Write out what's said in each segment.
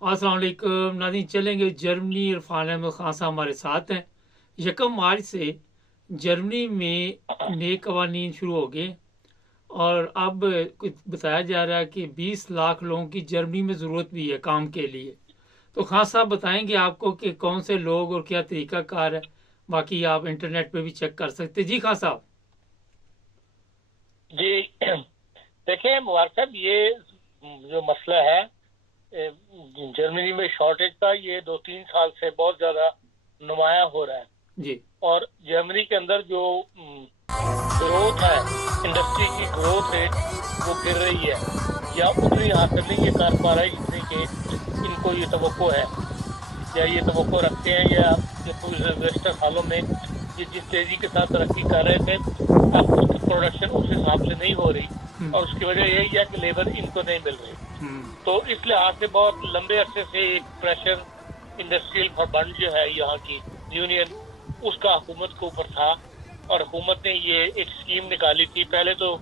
अस्सलाम वालेकुम नाज़रीन, चलेंगे जर्मनी। इरफान अहमद खान साहब हमारे साथ हैं। 1 मार्च से जर्मनी में नए कवानीन शुरू हो गए और अब कुछ बताया जा रहा है कि 20 लाख लोगों की जर्मनी में ज़रूरत भी है काम के लिए। तो खान साहब बताएंगे आपको कि कौन से लोग और क्या तरीका कार है। बाकी आप इंटरनेट पे भी चेक कर सकते हैं। जी खान साहब। जी देखें मुबारक साहब, ये जो मसला है जर्मनी में शॉर्टेज का, ये 2-3 साल से बहुत ज्यादा नुमाया हो रहा है। जी और जर्मनी के अंदर जो ग्रोथ है, इंडस्ट्री की ग्रोथ रेट वो गिर रही है या उतनी हासिल नहीं ये कर पा रही जितनी कि इनको ये तवक्को है या ये तवक्को रखते हैं, या गुज़श्ता सालों में ये जिस तेजी के साथ तरक्की कर रहे थे अब उसकी प्रोडक्शन उस हिसाब से नहीं हो रही और उसकी वजह यही है कि लेबर इनको नहीं मिल रही। तो इस लिहाज से बहुत लंबे अरसे से एक प्रेशर इंडस्ट्रियल फंड जो है यहाँ की यूनियन, उसका हुकूमत के ऊपर था और हुकूमत ने ये एक स्कीम निकाली थी। पहले तो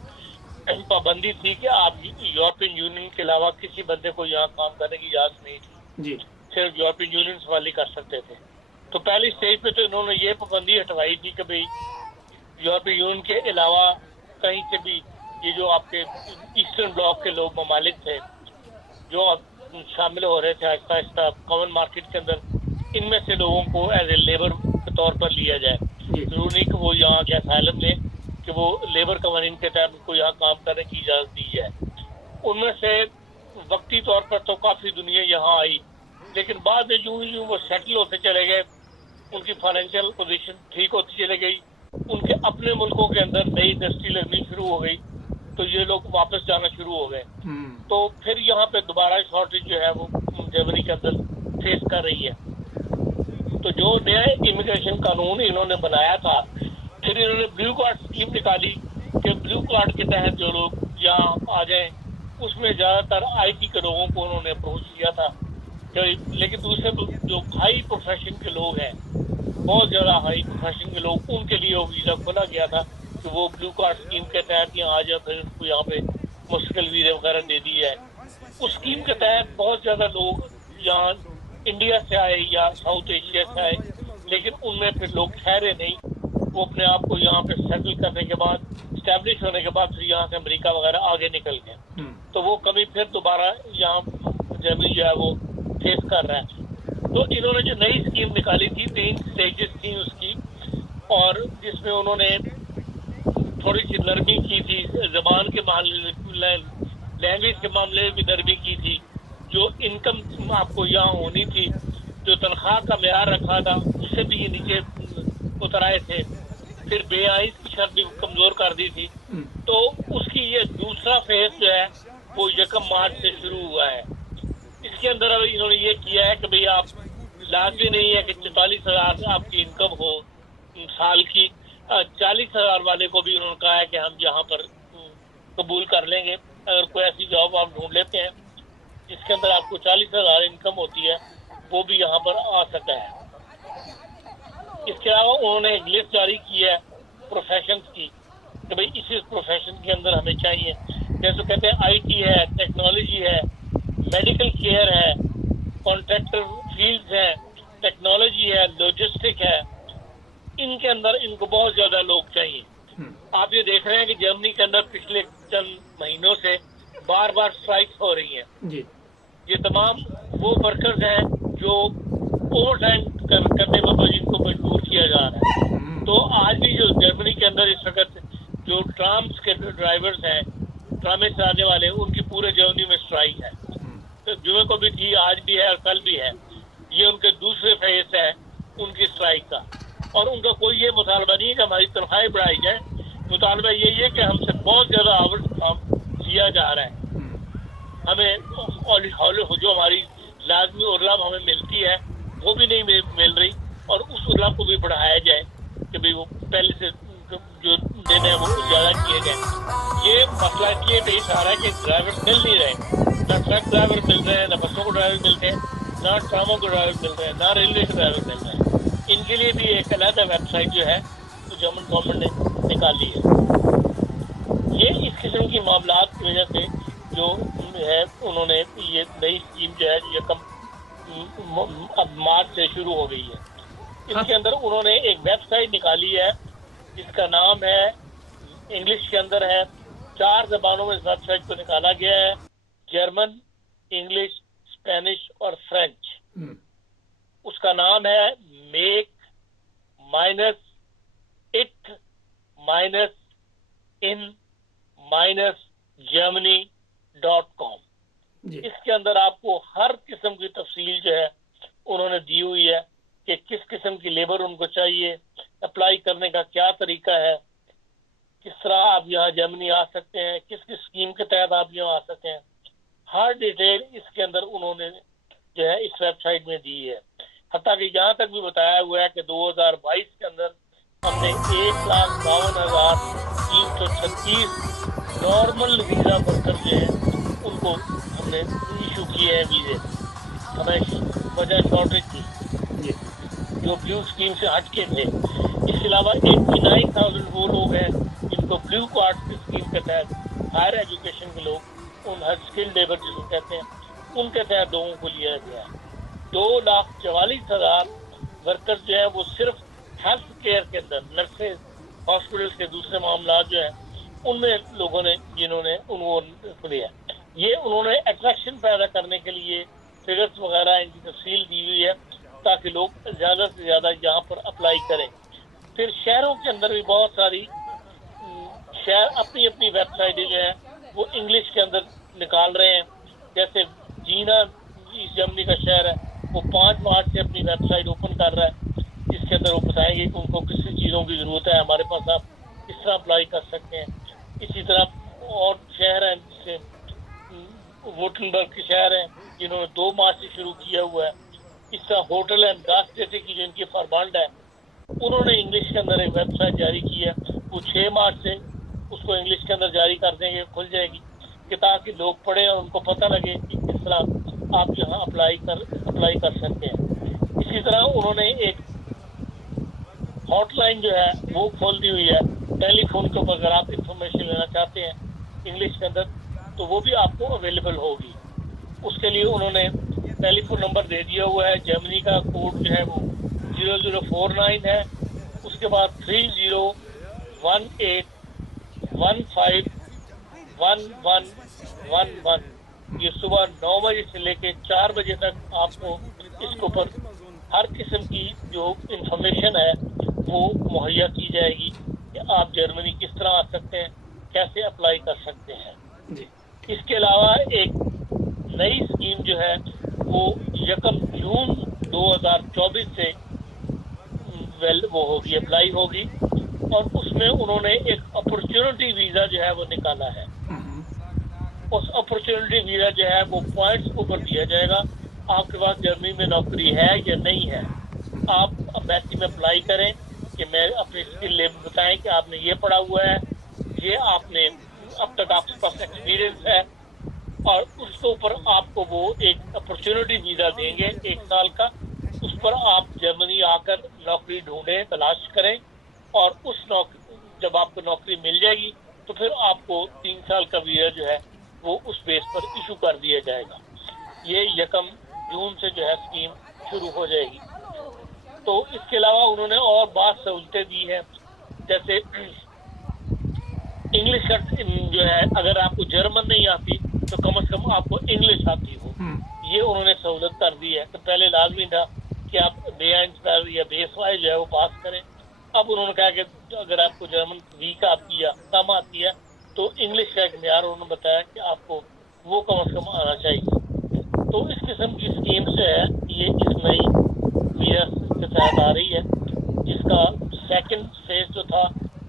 पाबंदी थी कि आप यूरोपियन यूनियन के अलावा किसी बंदे को यहाँ काम करने की इजाजत नहीं थी, जी सिर्फ यूरोपियन यूनियन वाले कर सकते थे। तो पहली स्टेज पे तो इन्होंने ये पाबंदी हटवाई थी कि भाई यूरोपियन यूनियन के अलावा कहीं से भी ये जो आपके ईस्टर्न ब्लॉक के लोग ममालिक थे जो अब शामिल हो रहे थे आहिस्ता आहिस्ता कॉमन मार्केट के अंदर, इनमें से लोगों को एज ए लेबर के तौर पर लिया जाए। जरूरी नहीं कि वो यहाँ के असाइलम लें, कि वो लेबर कवानीन के तहत उनको यहाँ काम करने की इजाज़त दी जाए। उनमें से वक्ती तौर पर तो काफ़ी दुनिया यहाँ आई, लेकिन बाद में यूं यूं वो सेटल होते चले गए, उनकी फाइनेंशियल पोजीशन ठीक होती चली गई, उनके अपने मुल्कों के अंदर नई इंडस्ट्री लगनी शुरू हो गई, तो ये लोग वापस जाना शुरू हो गए। तो फिर यहाँ पे दोबारा शॉर्टेज जो है वो जर्मनी के अंदर फेस कर रही है। तो जो नया इमिग्रेशन कानून इन्होंने बनाया था, फिर इन्होंने ब्लू कार्ड स्कीम निकाली कि ब्लू कार्ड के तहत जो लोग यहाँ आ जाएं, उसमें ज़्यादातर आईटी के लोगों को उन्होंने अप्रोच किया था। लेकिन दूसरे जो हाई प्रोफेशन के लोग हैं, बहुत ज़्यादा हाई प्रोफेशन के लोग, उनके लिए वो वीज़ा खोला गया था कि वो ब्लू कार्ड स्कीम के तहत यहाँ आ जाए, फिर उनको यहाँ पे मुश्किल वीज़े वगैरह दे दी है। उस स्कीम के तहत बहुत ज़्यादा लोग यहाँ इंडिया से आए या साउथ एशिया से आए, लेकिन उनमें फिर लोग ठहरे नहीं। वो अपने आप को यहाँ पे सेटल करने के बाद, स्टैब्लिश होने के बाद फिर यहाँ से अमेरिका वगैरह आगे निकल गए। तो वो कभी फिर दोबारा यहाँ जर्मनी जो है वो फेस कर रहा है। तो इन्होंने जो नई स्कीम निकाली थी, 3 स्टेजेस थी उसकी, और जिसमें उन्होंने थोड़ी सी नरमी की थी, जबान के मामले, लैंग्वेज के मामले में भी नरमी की थी। जो इनकम आपको यहाँ होनी थी, जो तनख्वाह का म्यार रखा था, उससे भी ये नीचे उतर आए थे। फिर बेआईन की शर्त भी कमजोर कर दी थी। तो उसकी ये दूसरा फेज जो है वो 1 मार्च से शुरू हुआ है। इसके अंदर अब इन्होंने ये किया है कि भाई आप लाजमी नहीं है कि 44,000 आपकी इनकम हो साल की, 40,000 वाले को भी उन्होंने कहा है कि हम यहाँ पर कबूल कर लेंगे। अगर कोई ऐसी जॉब आप ढूंढ लेते हैं जिसके अंदर आपको 40,000 इनकम होती है, वो भी यहाँ पर आ सकता है। इसके अलावा उन्होंने एक लिस्ट जारी की है प्रोफेशन की कि भाई इस प्रोफेशन के अंदर हमें चाहिए, जैसे कहते हैं आईटी है, टेक्नोलॉजी है, मेडिकल केयर है, कॉन्ट्रैक्टर फील्ड है, टेक्नोलॉजी है, लॉजिस्टिक है। इनके अंदर इनको बहुत ज्यादा लोग चाहिए। आप ये देख रहे हैं कि जर्मनी के अंदर पिछले चंद महीनों से बार बार स्ट्राइक्स हो रही हैं। ये तमाम वो वर्कर्स हैं जो ओवर टाइम करने पर जिनको मजबूर किया जा रहा है। तो आज भी जो जर्मनी के अंदर इस वक्त जो ट्राम्स के ड्राइवर्स हैं, ट्रामें चलाने वाले, उनकी पूरे जर्मनी में स्ट्राइक है। तो जुमे को भी थी, आज भी है और कल भी है। ये उनके दूसरे फेज है उनकी स्ट्राइक का, और उनका कोई ये मुतालबा नहीं है कि हमारी तनख्वाहें बढ़ाई जाए। मुतालबा यही है कि हमसे बहुत ज्यादा आवर्स काम लिया जा रहा है। हमें जो हमारी लाजमी उर्लाब हमें मिलती है वो भी नहीं मिल रही, और उस उर्लाब को भी बढ़ाया जाए कि भाई वो पहले से जो देने हैं वो ज्यादा किए जाए। ये मसला इसलिए पेश आ रहा है कि ड्राइवर मिल नहीं रहे, ना ट्रक ड्राइवर मिल रहे हैं, ना बसों को ड्राइवर मिलते हैं, ना ट्रामों को ड्राइवर मिल रहे हैं, ना रेलवे के ड्राइवर मिल रहे हैं। इनके लिए भी एक अलग वेबसाइट जो है तो जर्मन गवर्नमेंट ने निकाली है। ये इस किस्म की मामलात की वजह से जो है उन्होंने ये नई स्कीम जो है अब मार्च से शुरू हो गई है। इसके अंदर उन्होंने एक वेबसाइट निकाली है जिसका नाम है, इंग्लिश के अंदर है, 4 ज़बानों में इस वेबसाइट को निकाला गया है, जर्मन, इंग्लिश, स्पेनिश और फ्रेंच। उसका नाम है make minus it minus in minus germany.com। इसके अंदर आपको हर किस्म की तफसील जो है उन्होंने दी हुई है कि किस किस्म की लेबर उनको चाहिए, अप्लाई करने का क्या तरीका है, किस तरह आप यहाँ जर्मनी आ सकते हैं, किस किस स्कीम के तहत आप यहाँ आ सकते हैं, हर डिटेल इसके अंदर उन्होंने जो है इस वेबसाइट में दी है। हत्ता कि यहाँ तक भी बताया हुआ है कि 2022 के अंदर हमने 1,52,336 नॉर्मल वीजा वर्कर जो है उनको हमने इशू किए हैं वीजे। हमें वजह शॉर्टेज थी जो ब्लू स्कीम से हटके थे। इसके अलावा 89,000 वो लोग हैं जिनको ब्लू कार्ड स्कीम के तहत हायर एजुकेशन के लोग, उन स्किल्ड लेबर जिसको कहते हैं, उनके तहत लोगों को लिया गया है। 2,44,000 वर्कर जो है वो सिर्फ हेल्थ केयर के अंदर, नर्सेज, हॉस्पिटल के दूसरे मामला जो है उनमें लोगों ने जिन्होंने उनको लिया। ये उन्होंने अट्रैक्शन पैदा करने के लिए फिगर्स वगैरह इनकी तफसील दी हुई है ताकि लोग ज़्यादा से ज़्यादा यहाँ पर अप्लाई करें। फिर शहरों के अंदर भी बहुत सारी शहर अपनी अपनी वेबसाइटें जो है वो इंग्लिश के अंदर निकाल रहे हैं। जैसे जीना ईस्ट जर्मनी का शहर है, वो 5 मार्च से अपनी वेबसाइट ओपन कर रहा है जिसके अंदर वो बताएंगे कि उनको किस चीज़ों की ज़रूरत है, हमारे पास आप किस तरह अप्लाई कर सकते हैं। इसी तरह और शहर हैं जैसे वोटनबर्ग के शहर हैं जिन्होंने 2 मार्च से शुरू किया हुआ है। इस तरह होटल एंड गास्टेटी की जो इनकी फरमांड है उन्होंने इंग्लिश के अंदर एक वेबसाइट जारी की है, वो 6 मार्च से उसको इंग्लिश के अंदर जारी कर देंगे, खुल जाएगी कि ताकि लोग पढ़ें और उनको पता लगे कि किस तरह आप यहाँ अप्लाई कर सकते हैं। इसी तरह उन्होंने एक हॉटलाइन जो है वो खोल दी हुई है टेलीफोन के ऊपर, अगर आप इंफॉर्मेशन लेना चाहते हैं इंग्लिश के अंदर तो वो भी आपको अवेलेबल होगी। उसके लिए उन्होंने टेलीफोन नंबर दे दिया हुआ है। जर्मनी का कोड जो है वो 0049 है, उसके बाद 3018151111। ये सुबह 9 बजे से लेके 4 बजे तक आपको इसके ऊपर हर किस्म की जो इंफॉर्मेशन है वो मुहैया की जाएगी कि आप जर्मनी किस तरह आ सकते हैं, कैसे अप्लाई कर सकते हैं। इसके अलावा एक नई स्कीम जो है वो 1 जून 2024 से वो होगी, अप्लाई होगी, और उसमें उन्होंने एक अपॉर्चुनिटी वीज़ा जो है वो निकाला है। उस अपॉर्चुनिटी वीज़ा जो है वो पॉइंट्स के ऊपर दिया जाएगा। आपके पास जर्मनी में नौकरी है या नहीं है, आप एम्बेसी में अप्लाई करें कि मैं अपनी स्किल लेवल बताएं कि आपने ये पढ़ा हुआ है, ये आपने अब तक आपके पास एक्सपीरियंस है, और उसके ऊपर आपको वो एक अपॉर्चुनिटी वीज़ा देंगे 1 साल का। उस पर आप जर्मनी आकर नौकरी ढूंढें, तलाश करें, और उस नौकरी जब आपको नौकरी मिल जाएगी तो फिर आपको 3 साल का वीज़ा जो है वो उस बेस पर इशू कर दिया जाएगा। ये 1 जून से जो है स्कीम शुरू हो जाएगी। तो इसके अलावा उन्होंने और बहुत सहूलतें दी हैं, जैसे इंग्लिश का जो है अगर आपको जर्मन नहीं आती तो कम से कम आपको इंग्लिश आती हो, ये उन्होंने सहूलत कर दी है। तो पहले लाजमी था कि आप B1 या B2 जो है वो पास करें। अब उन्होंने कहा कि अगर आपको जर्मन वीक आती है, कम आती है, तो इंग्लिश का एक मेयार उन्होंने बताया कि आपको वो कम से कम आना चाहिए। तो इस किस्म की स्कीम से है ये इस नई वीज़ा के तहत आ रही है, जिसका सेकंड फेज जो था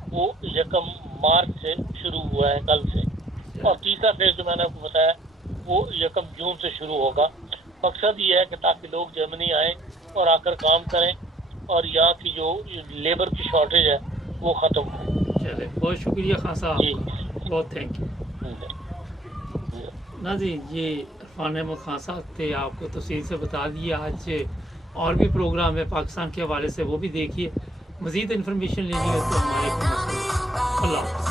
वो 1 मार्च से शुरू हुआ है, कल से, और तीसरा फेज जो मैंने आपको बताया वो 1 जून से शुरू होगा। मकसद ये है कि ताकि लोग जर्मनी आएँ और आकर काम करें और यहाँ की जो लेबर की शॉर्टेज है वो ख़त्म हो। चले, बहुत शुक्रिया खान साहब, बहुत थैंक यू। नाज़रीन, ये इरफान अहमद खान साहब थे, आपको तफसील से बता दिए। आज और भी प्रोग्राम है पाकिस्तान के हवाले से, वो भी देखिए। मज़ीद इन्फॉर्मेशन लेनी है तो हमारे अल्लाह।